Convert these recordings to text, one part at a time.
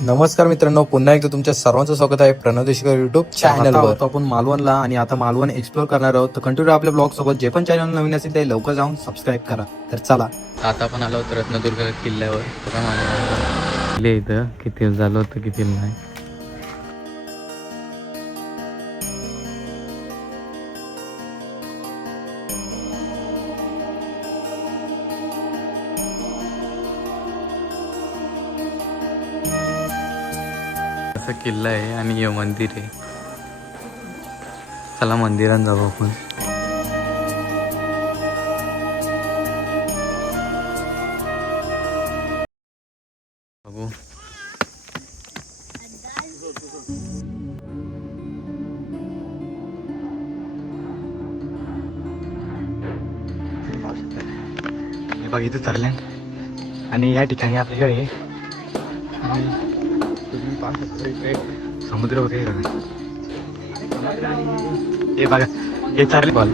नमस्कार मित्रांनो, पुन्हा एकदा तुमच्या सर्वांचं स्वागत आहे प्रणव देशकर युट्यूब चॅनलवर. आपण मालवणला आणि आता मालवण एक्सप्लोर करणार आहोत. तर कंटिन्यू आपल्या ब्लॉग सोबत. जे पण चॅनल नवीन असेल ते लवकर जाऊन सबस्क्राईब करा. तर चला, आता आपण आलो होतो रत्नदुर्ग किल्ल्यावर. इथं किती झालं होतं किती नाही. किल्ला आहे आणि हे मंदिर आहे. चला मंदिरात जाऊ आपण. बघू हे बघ इथे चालले आणि या ठिकाणी आपल्याकडे समुद्र वगैरे हे बघा हे चालले बॉल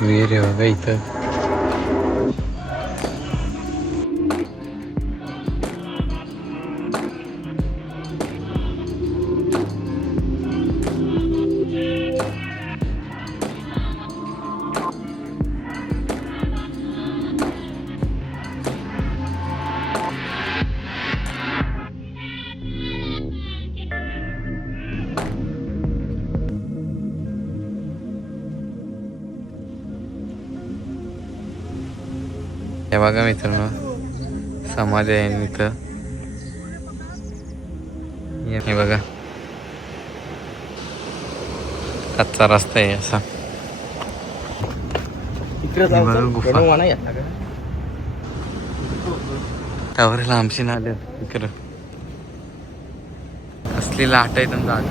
विहीर बघा इथं. हे बघा मित्रांनो, समाधी आहे इथं. हे बघा कच्चा रस्ता आहे असा. त्यावर लांबशी नाले इकडं असली लाट आहे एकदम जाग.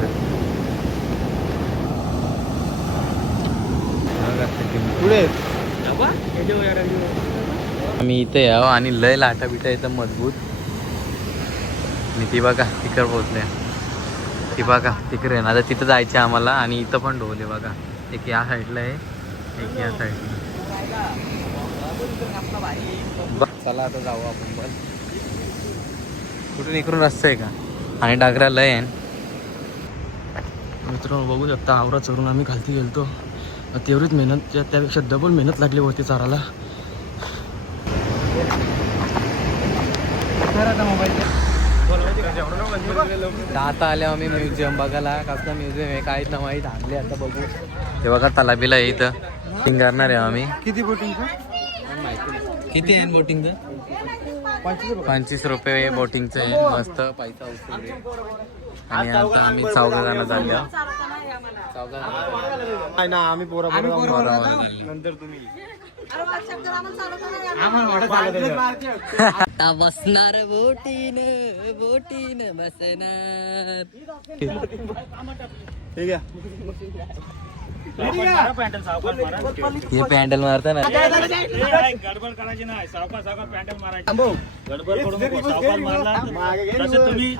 आम्ही इथे यावं आणि लय लाटा बिटा एकदम मजबूत. आणि ती बघा तिकडे पोहोचले. ती बघा तिकडे ना, आता तिथं जायचं आम्हाला. आणि इथं पण ढोल आहे बघा, एक या साईडला आहे एक या साईडला. चला आता जाऊ आपण. बस कुठून इकडून रस्ता आहे का? आणि डागरा लय आहे मित्रांनो, बघू शकता. आवरा चढून आम्ही खालती गेलतो. तेवढीच मेहनत, त्यापेक्षा डबल मेहनत लागली होती चाराला. आता आले आम्ही म्युझियम बघायला. कसला म्युझियम आहे काय ना माहीत. आणले आता बघू. ते बघा तलाबीला आहे इथं. बोटिंग करणार आहे आम्ही. किती बोटिंग किती आहे बोटिंगचं? 25 रुपये बोटिंगचं आहे. मस्त पैसा उचलले. आणि आता आम्ही चौघा जण झाले. आम्ही नंतर तुम्ही आता बसणार बोटीन बोटीन बसणार. ठीक आहे, हे पॅन्डल मारता ना. गडबड करायची नाही, सावकाश सावकाश पॅन्डल मारायची. गडबड करून सावकाश मारला.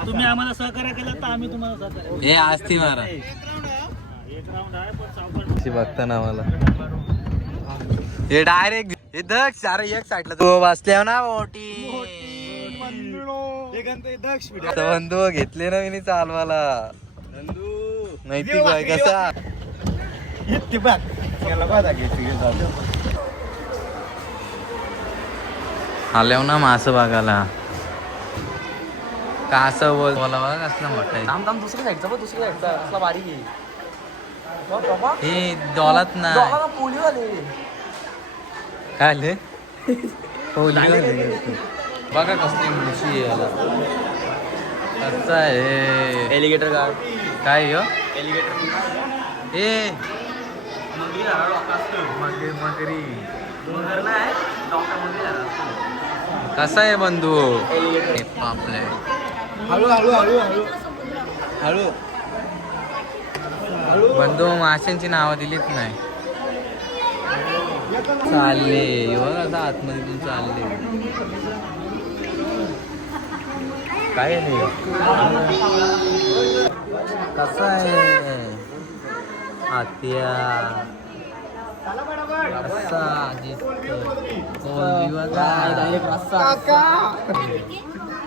तुम्ही आम्हाला सहकार्य केलं तर आम्ही तुम्हाला सहकार्य. हे आस्ती मारा. एक राऊंड आहे पण सावकाश बघता ना मला. हे डायरेक्ट हे दक्ष. अरे एक साईडला तू बसल्या ना बोटी. बंधू घेतले ना मी चालवाला. नैतिक आहे कसा. आल्या ना मासं बघायला. का असं बोल मला बघा कसला मोठा आहे. दुसऱ्या साईडचा बघ, दुसऱ्या साईडचा असला बारीक आहे. हे डॉलात ना काय आले बघा कसली मुशी आहे. कसं आहे एलिगेटर गार्ड काय एलिगेटर. ए मगरी कसा आहे बंधू. पापलेट हळू बंधू. माशांची नावं दिलीच नाही. चालले बघा आतमध्ये चालले. काय नाही कसं आहे आत्या. रस्सा कोलबी बघा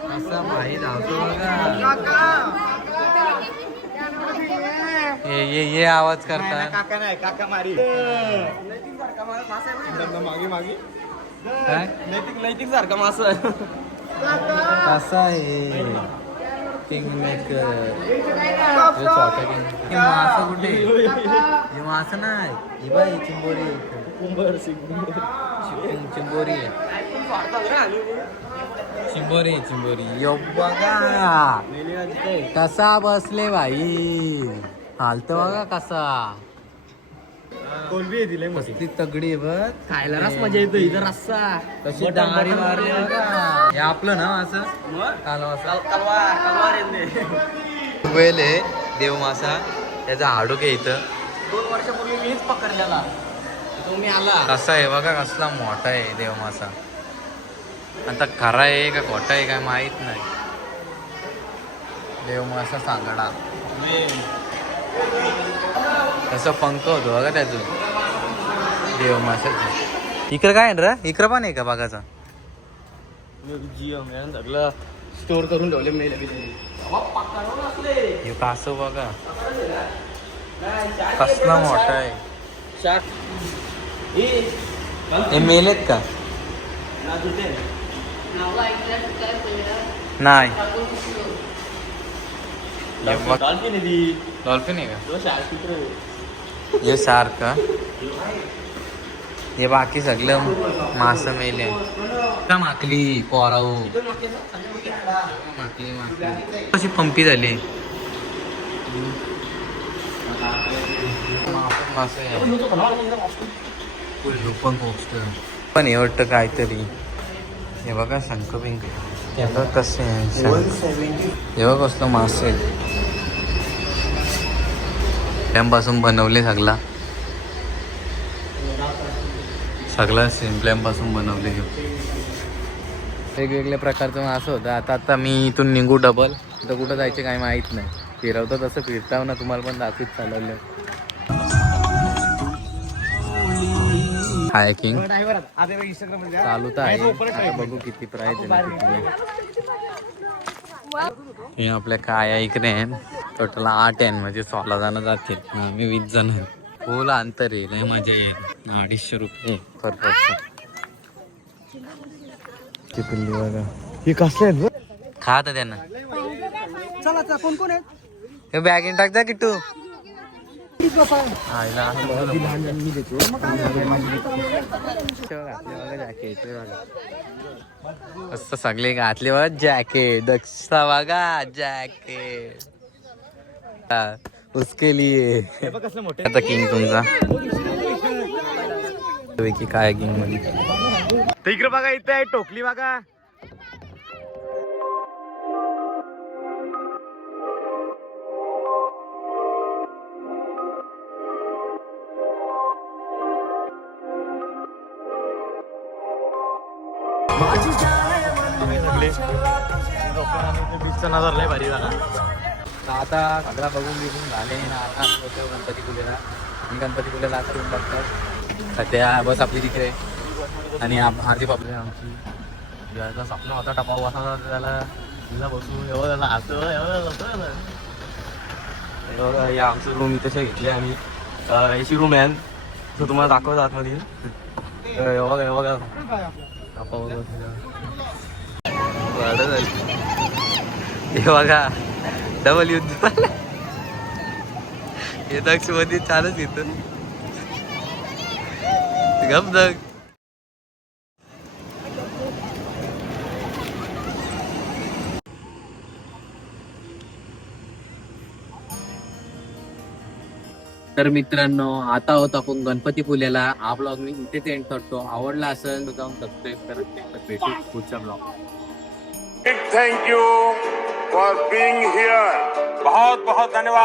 रस्सा भाई धावतो बघा ये आवाज करता काका नाही काका मारी मागे मागे काय नैतिक सारखा मास कसा आहे किंग मेकर छोटा किंग मासा कुठे हे मासा नाही ही बाई चिंबोरी चिंबोरी चिंबोरी चिंबोरी यो बघा कसा बसले भाई हालत बघा कसा कोलबी दिले कसली तगडी बघ खायला रस मजा येतो इथं रस्सा कशी डांगरी मारली बघा हे आपलं ना असं कलवार वेल आहे देव मासा त्याचा हाडूक आहे इथं 2 वर्षापूर्वी मीच पकडलेला तुम्ही आला कसा आहे बघा कसला मोठा आहे देव मासा आता खरा आहे का खोटा आहे काय माहित नाही देव मासा सांगडा तसं पंख होतो बघा त्यातून देव माशाचं इकडं काय आहे रे इकडं पण आहे का बघाचा सगळं स्टोर करून ठेवले मी हे कासव बघा कसला मोठा आहे हे मेलेत का नाही डॉल्फिन आहे का हे सारखं हे बाकी सगळं मासं मेले का माकली पोराऊ माकली माकली कशी पंपी झाली पण हे वाटतं काहीतरी हे बघा शंख बिंक हे बघा कसे हे बघा कसलं मासे पासून बनवले सगळं सिम्प्लॅमपासून बनवले वेगवेगळ्या प्रकारचं मासं होतं आता मी इथून निघू डबल तर कुठं जायचे काही माहीत नाही फिरवतं तसं फिरताव ना तुम्हाला पण दाखवीत चालवलं हायकिंग चालू तर आहे आता बघू किती प्राइस आहे हे आपल्या काय इकडे आहे टोटल 8 आहे म्हणजे 16 जण जातील आम्ही 20 जण फुल अंतर आहे लय मजा येईल 250 रुपये पर पर्सन पिल्ली बघा हे कसले आहेत खात त्यांना चला कोण कोण आहेत हे बॅगेन टाक जा किट्टू असं सगळे घातले बघा जॅकेट दक्षा बघा जॅकेट उसके लिए आता किंग तुमचा काय किंग मध्ये इकडे बघा इथे आहे टोकली बघा नजर नाही भारी झाला आता सगळा बघून झाले ना आता होतो गणपतीपुळेला आता रूम बघतात सध्या बस आपली तिथे आणि आधी बापले आमची ज्याचा स्वप्न होता टपाव असा त्याला तिला बसू एवढं त्याला असं एवढं या आमचं रूम तसे घेतले आम्ही याची रूम आहे तो तुम्हाला दाखवतो आतमध्ये एवढं टपाव हे बघा डबल युद्ध हे दक्ष मध्ये चालच येत गप दग तर मित्रांनो आता आहोत आपण गणपतीपुळ्याला हा ब्लॉग मी इथेच एंड करतो आवडला असेल तर जाऊन सबस्क्राईब करा भेटू पुढच्या blog Thank you for being here. बहुत बहुत धन्यवाद.